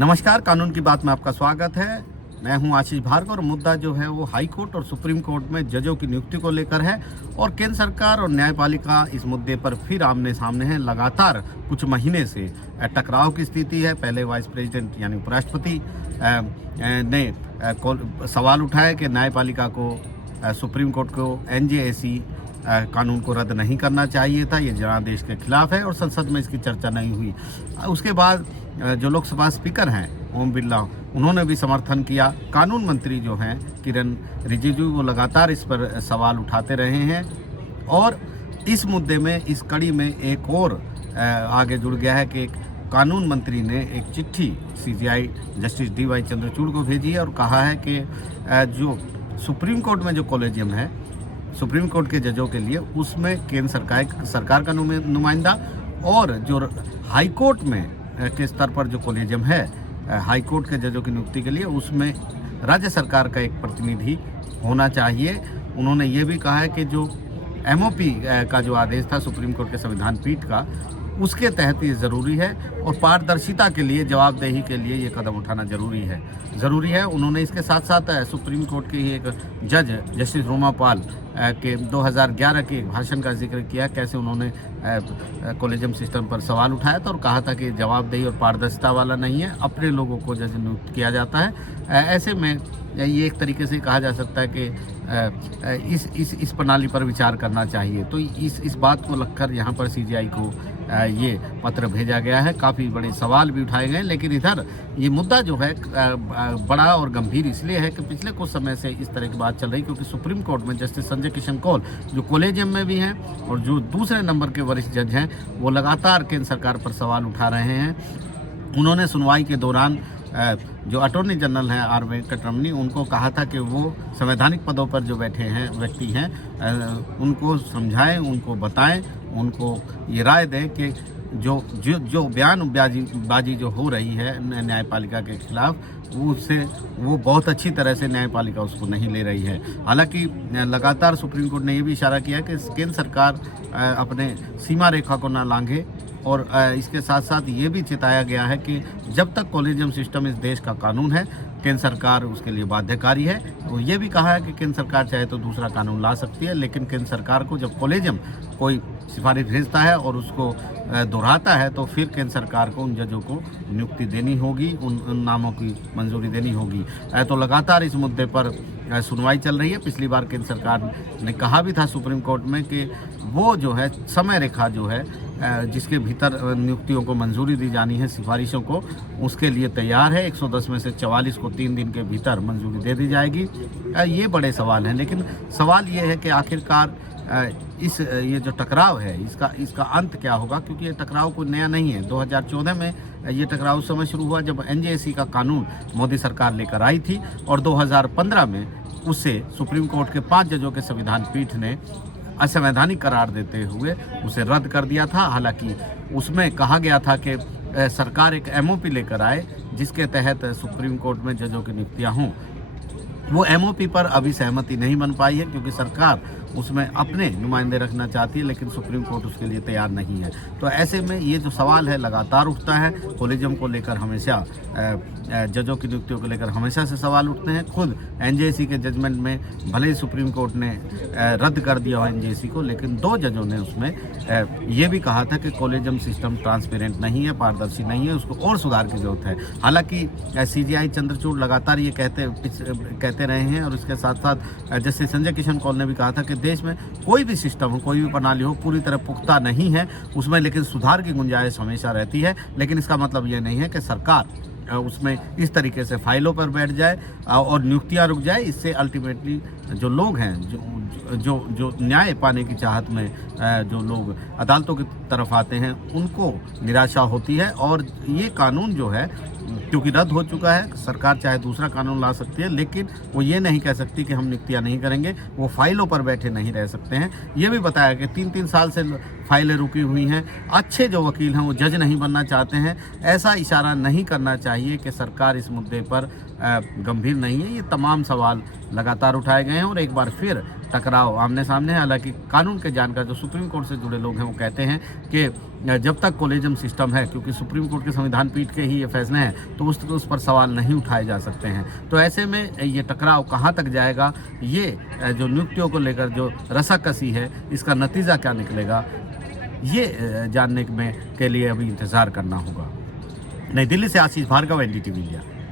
नमस्कार, कानून की बात में आपका स्वागत है। मैं हूं आशीष भार्गव और मुद्दा जो है वो हाई कोर्ट और सुप्रीम कोर्ट में जजों की नियुक्ति को लेकर है और केंद्र सरकार और न्यायपालिका इस मुद्दे पर फिर आमने सामने है। लगातार कुछ महीने से टकराव की स्थिति है। पहले वाइस प्रेसिडेंट यानी उपराष्ट्रपति ने सवाल उठाया कि न्यायपालिका को सुप्रीम कोर्ट को एनजेएसी कानून को रद्द नहीं करना चाहिए था, ये जनादेश के खिलाफ है और संसद में इसकी चर्चा नहीं हुई। उसके बाद जो लोकसभा स्पीकर हैं ओम बिरला, उन्होंने भी समर्थन किया। कानून मंत्री जो हैं किरण रिजिजू, वो लगातार इस पर सवाल उठाते रहे हैं और इस मुद्दे में, इस कड़ी में एक और आगे जुड़ गया है कि कानून मंत्री ने एक चिट्ठी सीजेआई जस्टिस डीवाई चंद्रचूड़ को भेजी है और कहा है कि जो सुप्रीम कोर्ट में जो कॉलेजियम है सुप्रीम कोर्ट के जजों के लिए, उसमें केंद्र सरकार का नुमाइंदा और जो हाई कोर्ट में के स्तर पर जो कॉलेजियम है हाई कोर्ट के जजों की नियुक्ति के लिए, उसमें राज्य सरकार का एक प्रतिनिधि होना चाहिए। उन्होंने ये भी कहा है कि जो एमओपी का जो आदेश था सुप्रीम कोर्ट के संविधान पीठ का, उसके तहत ये ज़रूरी है और पारदर्शिता के लिए, जवाबदेही के लिए ये कदम उठाना ज़रूरी है। उन्होंने इसके साथ साथ सुप्रीम कोर्ट के ही एक जज जस्टिस रोमा पाल के 2011 के एक भाषण का जिक्र किया, कैसे उन्होंने कॉलेजियम सिस्टम पर सवाल उठाया था और कहा था कि जवाबदेही और पारदर्शिता वाला नहीं है, अपने लोगों को जज नियुक्त किया जाता है। ऐसे में ये एक तरीके से कहा जा सकता है कि इस प्रणाली पर विचार करना चाहिए। तो इस बात को लगकर यहाँ पर सीजेआई को ये पत्र भेजा गया है। काफ़ी बड़े सवाल भी उठाए गए, लेकिन इधर ये मुद्दा जो है बड़ा और गंभीर इसलिए है कि पिछले कुछ समय से इस तरह की बात चल रही, क्योंकि सुप्रीम कोर्ट में जस्टिस संजय किशन कौल जो कॉलेजियम में भी हैं और जो दूसरे नंबर के वरिष्ठ जज हैं, वो लगातार केंद्र सरकार पर सवाल उठा रहे हैं। उन्होंने सुनवाई के दौरान जो अटॉर्नी जनरल हैं आर वेंकटरमणी, उनको कहा था कि वो संवैधानिक पदों पर जो बैठे हैं व्यक्ति हैं, उनको समझाएं, उनको बताएं, उनको ये राय दें कि जो बयानबाजी जो हो रही है न्यायपालिका के खिलाफ, उससे वो बहुत अच्छी तरह से न्यायपालिका उसको नहीं ले रही है। हालांकि लगातार सुप्रीम कोर्ट ने ये भी इशारा किया कि केंद्र सरकार अपने सीमा रेखा को ना लांघे और इसके साथ साथ ये भी चिताया गया है कि जब तक कॉलेजियम सिस्टम इस देश का कानून है, केंद्र सरकार उसके लिए बाध्यकारी है। तो ये भी कहा है कि केंद्र सरकार चाहे तो दूसरा कानून ला सकती है, लेकिन केंद्र सरकार को जब कॉलेजियम कोई सिफारिश भेजता है और उसको दोहराता है, तो फिर केंद्र सरकार को उन जजों को नियुक्ति देनी होगी, उन नामों की मंजूरी देनी होगी। तो लगातार इस मुद्दे पर सुनवाई चल रही है। पिछली बार केंद्र सरकार ने कहा भी था सुप्रीम कोर्ट में कि वो जो है समय रेखा जो है जिसके भीतर नियुक्तियों को मंजूरी दी जानी है, सिफारिशों को, उसके लिए तैयार है। 110 में से 44 को 3 दिन के भीतर मंजूरी दे दी जाएगी। ये बड़े सवाल हैं, लेकिन सवाल ये है कि आखिरकार ये जो टकराव है इसका अंत क्या होगा, क्योंकि ये टकराव कोई नया नहीं है। 2014 में ये टकराव उस समय शुरू हुआ जब एनजेएसी का कानून मोदी सरकार लेकर आई थी और 2015 में उसे सुप्रीम कोर्ट के 5 जजों के संविधान पीठ ने असंवैधानिक करार देते हुए उसे रद्द कर दिया था। हालांकि उसमें कहा गया था कि सरकार एक एमओपी लेकर आए जिसके तहत सुप्रीम कोर्ट में जजों की नियुक्तियां हों। वो एमओपी पर अभी सहमति नहीं बन पाई है, क्योंकि सरकार उसमें अपने नुमाइंदे रखना चाहती है, लेकिन सुप्रीम कोर्ट उसके लिए तैयार नहीं है। तो ऐसे में ये जो सवाल है लगातार उठता है। कॉलेजियम को लेकर हमेशा, जजों की नियुक्तियों को लेकर हमेशा से सवाल उठते हैं। खुद एनजेएसी के जजमेंट में भले ही सुप्रीम कोर्ट ने रद्द कर दिया हो एनजेएसी को, लेकिन 2 जजों ने उसमें ये भी कहा था कि कॉलेजियम सिस्टम ट्रांसपेरेंट नहीं है, पारदर्शी नहीं है, उसको और सुधार की जरूरत है। हालांकि सीजेआई चंद्रचूड़ लगातार ये कहते रहे हैं और इसके साथ साथ जस्टिस संजय किशन कौल ने भी कहा था कि देश में कोई भी सिस्टम हो, कोई भी प्रणाली हो, पूरी तरह पुख्ता नहीं है, उसमें लेकिन सुधार की गुंजाइश हमेशा रहती है। लेकिन इसका मतलब ये नहीं है कि सरकार उसमें इस तरीके से फाइलों पर बैठ जाए और नियुक्तियां रुक जाए। इससे अल्टीमेटली जो लोग हैं, जो न्याय पाने की चाहत में जो लोग अदालतों की तरफ आते हैं, उनको निराशा होती है। और ये कानून जो है, क्योंकि रद्द हो चुका है, सरकार चाहे दूसरा कानून ला सकती है, लेकिन वो ये नहीं कह सकती कि हम नियुक्तियां नहीं करेंगे। वो फाइलों पर बैठे नहीं रह सकते हैं। ये भी बताया कि 3-3 साल से फाइलें रुकी हुई हैं। अच्छे जो वकील हैं वो जज नहीं बनना चाहते हैं। ऐसा इशारा नहीं करना चाहिए कि सरकार इस मुद्दे पर गंभीर नहीं है। ये तमाम सवाल लगातार उठाए गए हैं और एक बार फिर टकराव आमने सामने है। हालांकि कानून के जानकार जो सुप्रीम कोर्ट से जुड़े लोग हैं वो कहते हैं कि जब तक कोलेजियम सिस्टम है, क्योंकि सुप्रीम कोर्ट के संविधान पीठ के ही ये फैसले हैं, तो उस पर सवाल नहीं उठाए जा सकते हैं। तो ऐसे में ये टकराव कहाँ तक जाएगा, ये जो नियुक्तियों को लेकर जो रसाकसी है, इसका नतीजा क्या निकलेगा, ये जानने में के लिए अभी इंतज़ार करना होगा। नई दिल्ली से आशीष भार्गव, NDTV इंडिया।